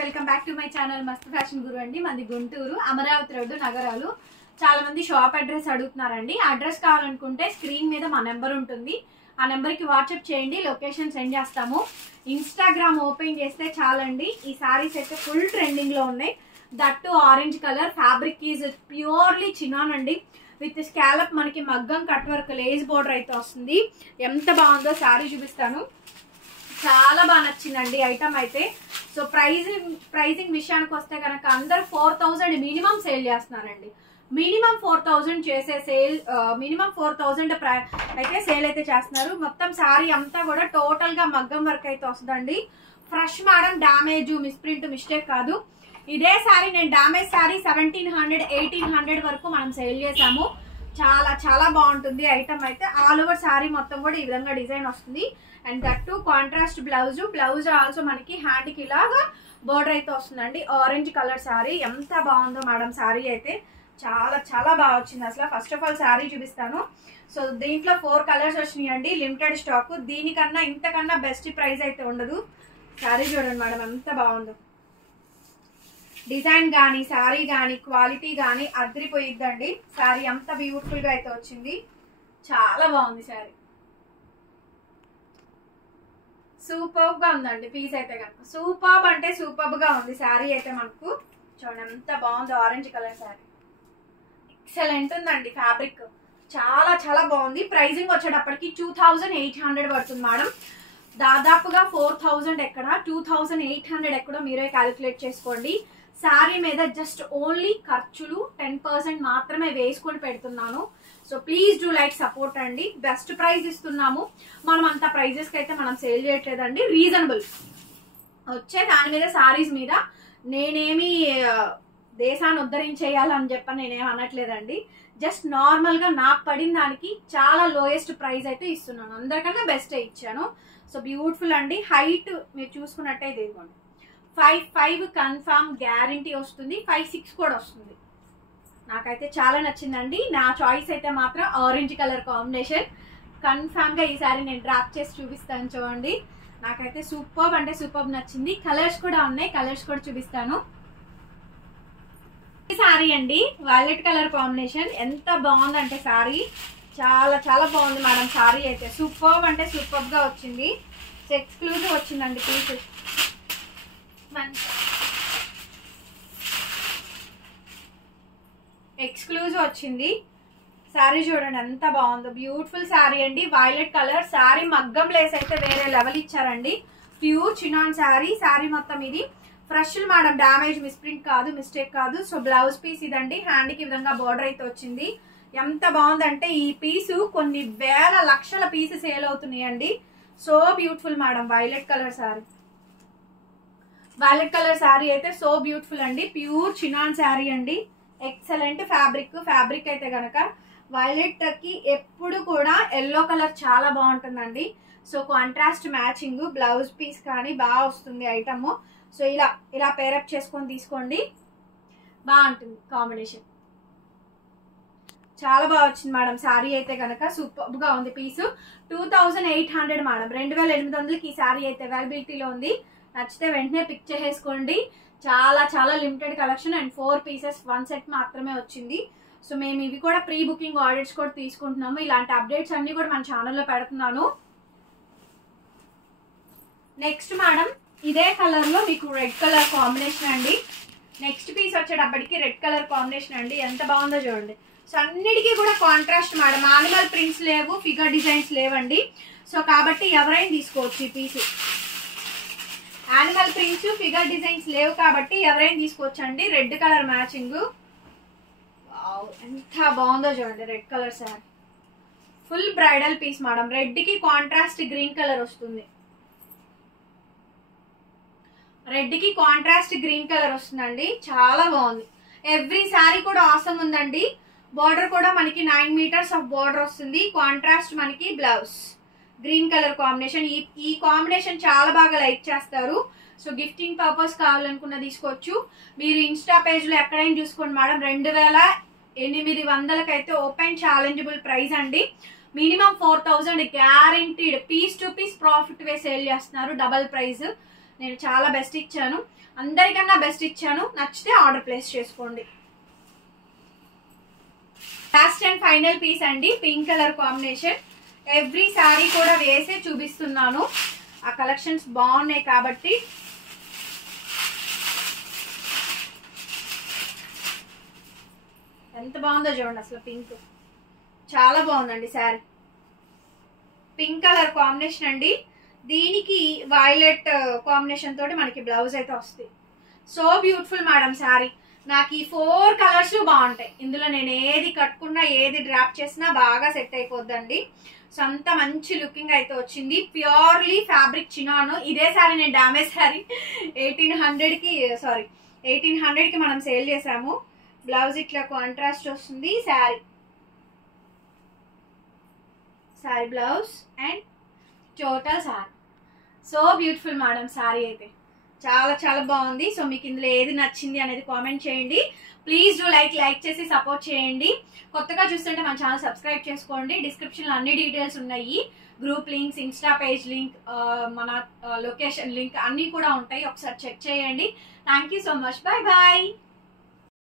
Welcome back to my channel మస్త్ fashion గురు అండి. మంది గుంటూరు అమరావతి రోడ్డు నగరాలు. చాలా మంది షాప్ అడ్రస్ అడుగుతున్నారండి. అడ్రస్ కావాలనుకుంటే స్క్రీన్ మీద మా నెంబర్ ఉంటుంది, ఆ నెంబర్ కి వాట్సాప్ చేయండి, లొకేషన్ సెండ్ చేస్తాము. ఇన్స్టాగ్రామ్ ఓపెన్ చేస్తే చాలండి, ఈ సారీస్ అయితే ఫుల్ ట్రెండింగ్ లో ఉన్నాయి. That orange colour, fabric is purely chinon అండి, విత్ స్కాలప్ మనకి మగ్గం కట్ వర్క్ లేస్ బోర్డర్ అయితే వస్తుంది. ఎంత బాగుందో సారీ చూపిస్తాను. చాలా బాగా నచ్చిందండి ఐటమ్ అయితే. సో ప్రైజింగ్ విషయానికి వస్తే కనుక అందరు 4000 మినిమం సేల్ చేస్తున్నారండి. మినిమం 4000 చేసే సేల్, మినిమం 4000 అయితే సేల్ అయితే చేస్తున్నారు. మొత్తం శారీ అంతా కూడా టోటల్ గా మగ్గం వర్క్ అయితే వస్తుందండి. Fresh madam, damage misprint mistake కాదు. ఇదే శారీ నేను డామేజ్ శారీ 1700 1800 వరకు మనం సేల్ చేసాము. చాలా చాలా బాగుంటుంది ఐటమ్ అయితే. ఆల్ ఓవర్ శారీ మొత్తం కూడా ఈ విధంగా డిజైన్ వస్తుంది. And that to contrast blouse also మనకి హ్యాండ్ కి ఇలాగా బోర్డర్ అయితే వస్తుందండి. ఆరెంజ్ కలర్ శారీ ఎంత బాగుందో మేడం. శారీ అయితే చాలా చాలా బాగా వచ్చింది అసలు. ఫస్ట్ ఆఫ్ ఆల్ శారీ చూపిస్తాను. సో దీంట్లో 4 కలర్స్ వచ్చినాయండి, లిమిటెడ్ స్టాక్. దీనికన్నా ఇంతకన్నా బెస్ట్ ప్రైస్ అయితే ఉండదు. శారీ చూడండి మేడం ఎంత బాగుందో. డిజైన్ కానీ శారీ కానీ క్వాలిటీ కానీ అదిరిపోయిద్దండి. శారీ అంత బ్యూటిఫుల్ గా అయితే వచ్చింది. చాలా బాగుంది శారీ, సూపర్ గా ఉందండి. పీస్ అయితే కనుక సూపర్ అంటే సూపర్ గా ఉంది శారీ అయితే. మనకు చూడండి ఎంత బాగుంది. ఆరెంజ్ కలర్ శారీ ఎక్సలెంట్ ఉందండి. ఫ్యాబ్రిక్ చాలా చాలా బాగుంది. ప్రైజింగ్ వచ్చేటప్పటికి 2800 పడుతుంది మేడం. దాదాపుగా 4000 ఎక్కడ, 2800 ఎక్కడో మీరే క్యాలిక్యులేట్ చేసుకోండి. శారీ మీద జస్ట్ ఓన్లీ ఖర్చులు 10% మాత్రమే వేసుకొని పెడుతున్నాను. So please do like support అండి. బెస్ట్ ప్రైస్ ఇస్తున్నాము. మనం అంత ప్రైజెస్ కి అయితే మనం సేల్ చేయట్లేదండి. రీజనబుల్ వచ్చే దాని మీద శారీస్ మీద నేనేమి దేశాన్ని ఉద్ధరించేయాలని చెప్పని నేనేం అనట్లేదండి. జస్ట్ నార్మల్ గా నాకు పడిన దానికి చాలా లోయెస్ట్ ప్రైస్ అయితే ఇస్తున్నాను. అందరికన్నా బెస్ట్ ఇచ్చాను. సో బ్యూటిఫుల్ అండి. హైట్ మీరు చూసుకున్నట్టయితే ఇదిగోండి 5'5" కన్ఫర్మ్ గ్యారంటీ వస్తుంది. 5'6" కూడా వస్తుంది. నాకైతే చాలా నచ్చిందండి. నా చాయిస్ అయితే మాత్రం ఆరెంజ్ కలర్ కాంబినేషన్. కన్ఫర్మ్ గా ఈసారి నేను డ్రాప్ చేసి చూపిస్తాను చూడండి. నాకైతే సూపర్ అంటే సూపర్ నచ్చింది. కలర్స్ కూడా ఉన్నాయి, కలర్స్ కూడా చూపిస్తాను. ఈ సారీ అండి వైలెట్ కలర్ కాంబినేషన్. ఎంత బాగుందంటే సారీ చాలా చాలా బాగుంది మేడం. సారీ అయితే సూపర్ అంటే సూపర్ గా వచ్చింది. ఎక్స్క్లూజివ్ వచ్చిందండి పీస్. ఎక్స్క్లూజివ్ వచ్చింది శారీ. చూడండి ఎంత బాగుందో. బ్యూటిఫుల్ శారీ అండి. Violet colour sari. మగ్గం లేస్ అయితే వేరే లెవెల్ ఇచ్చారండి. Pure chinon sari. శారీ మొత్తం ఇది ఫ్రెష్ మేడం, డామేజ్ మిస్ప్రింట్ కాదు, మిస్టేక్ కాదు. సో బ్లౌజ్ పీస్ ఇదండి. హ్యాండ్ కి విధంగా బోర్డర్ అయితే వచ్చింది. ఎంత బాగుందంటే ఈ పీసు కొన్ని వేల లక్షల పీసు సేల్ అవుతున్నాయండి. So beautiful madam. Violet colour sari, violet colour sari అయితే సో బ్యూటిఫుల్ అండి. ప్యూర్ చినాన్ శారీ అండి. ఎక్సలెంట్ ఫ్యాబ్రిక్ అయితే గనక వైలెట్ కి ఎప్పుడు కూడా ఎల్లో కలర్ చాలా బాగుంటుందండి. So contrast matching blouse piece కానీ బాగా వస్తుంది ఐటమ్. సో ఇలా పేరప్ చేసుకొని తీసుకోండి, బాగుంటుంది కాంబినేషన్. చాలా బాగా వచ్చింది మేడం. శారీ అయితే కనుక సూపర్ గా ఉంది. పీసు 2800 మేడం. 2800కి ఈ శారీ అయితే అవైలబిలిటీలో ఉంది. నచ్చితే వెంటనే పిక్ చేసేసుకోండి. చాలా చాలా limited collection and 4 pieces 1 set మాత్రమే వచ్చింది. సో మేము ఇవి కూడా ప్రీ బుకింగ్ ఆర్డర్స్ కూడా తీసుకుంటున్నాము. ఇలాంటి అప్డేట్స్ అన్ని కూడా మన ఛానల్లో పెడుతున్నాను. నెక్స్ట్ మేడం ఇదే కలర్ లో మీకు రెడ్ కలర్ కాంబినేషన్ అండి. నెక్స్ట్ పీస్ వచ్చేటప్పటికి రెడ్ కలర్ కాంబినేషన్ అండి. ఎంత బాగుందో చూడండి. సో అన్నిటికీ కూడా కాంట్రాస్ట్ మేడం. యానిమల్ ప్రింట్స్ లేవు, ఫిగర్ డిజైన్స్ లేవండి. సో కాబట్టి ఎవరైనా తీసుకోవచ్చు ఈ piece. Animal prints figure designs లేవు కాబట్టి ఎవరైనా తీసుకోవచ్చండి. రెడ్ కలర్ మ్యాచింగ్ ఎంత బాగుందో చూడండి. Red colour sari full bridal piece madam. Red కి కాంట్రాస్ట్ గ్రీన్ కలర్ వస్తుంది. రెడ్ కి కాంట్రాస్ట్ గ్రీన్ కలర్ వస్తుందండి. చాలా బాగుంది. ఎవ్రీ శారీ కూడా ఆసమ్ ఉందండి. బార్డర్ కూడా మనకి 9 మీటర్స్ ఆఫ్ బార్డర్ వస్తుంది. కాంట్రాస్ట్ మనకి బ్లౌజ్ గ్రీన్ కలర్ కాంబినేషన్. ఈ కాంబినేషన్ చాలా బాగా లైక్ చేస్తారు. సో గిఫ్టింగ్ పర్పస్ కావాలనుకున్న తీసుకోవచ్చు. మీరు ఇన్స్టా పేజ్ లో ఎక్కడైనా చూసుకోండి మేడం. 2800కి అయితే ఓపెన్ ఛాలెంజబుల్ ప్రైస్ అండి. Minimum 4000 guaranteed. Piece to piece profit way sale చేస్తున్నారు. Double price. నేను చాలా బెస్ట్ ఇచ్చాను, అందరికన్నా బెస్ట్ ఇచ్చాను. నచ్చితే ఆర్డర్ ప్లేస్ చేసుకోండి. లాస్ట్ అండ్ ఫైనల్ పీస్ అండి, pink colour combination. Every sari కూడా వేసే చూపిస్తున్నాను, ఆ కలెక్షన్స్ బాగున్నాయి కాబట్టి. ఎంత బాగుందో చూడండి అసలు, పింక్ చాలా బాగుందండి శారీ. పింక్ కలర్ కాంబినేషన్ అండి, దీనికి వైలెట్ కాంబినేషన్ తోటి మనకి బ్లౌజ్ అయితే వస్తుంది. So beautiful madam sari. నాకు ఈ 4 కలర్స్ బాగుంటాయి. ఇందులో నేను ఏది కట్టుకున్నా ఏది డ్రాప్ చేసినా బాగా సెట్ అయిపోద్దండి. సో అంత మంచి లుకింగ్ అయితే వచ్చింది. Purely fabric చినాను. ఇదే శారీ నేను డామేజ్ శారీ 1800కి మనం సేల్ చేసాము. బ్లౌజ్ ఇట్లా కాంట్రాస్ట్ వస్తుంది, sari blouse and total sari. So beautiful madam sari అయితే చాలా చాలా బాగుంది. సో మీకు ఇందులో ఏది నచ్చింది అనేది కామెంట్ చేయండి. ప్లీజ్ డూ లైక్ చేసి సపోర్ట్ చేయండి. కొత్తగా చూస్తుంటే మన ఛానల్ సబ్స్క్రైబ్ చేసుకోండి. డిస్క్రిప్షన్లో అన్ని డీటెయిల్స్ ఉన్నాయి, group links, insta page link, మన లొకేషన్ లింక్ అన్నీ కూడా ఉంటాయి. ఒకసారి చెక్ చేయండి. Thank you so much. Bye bye.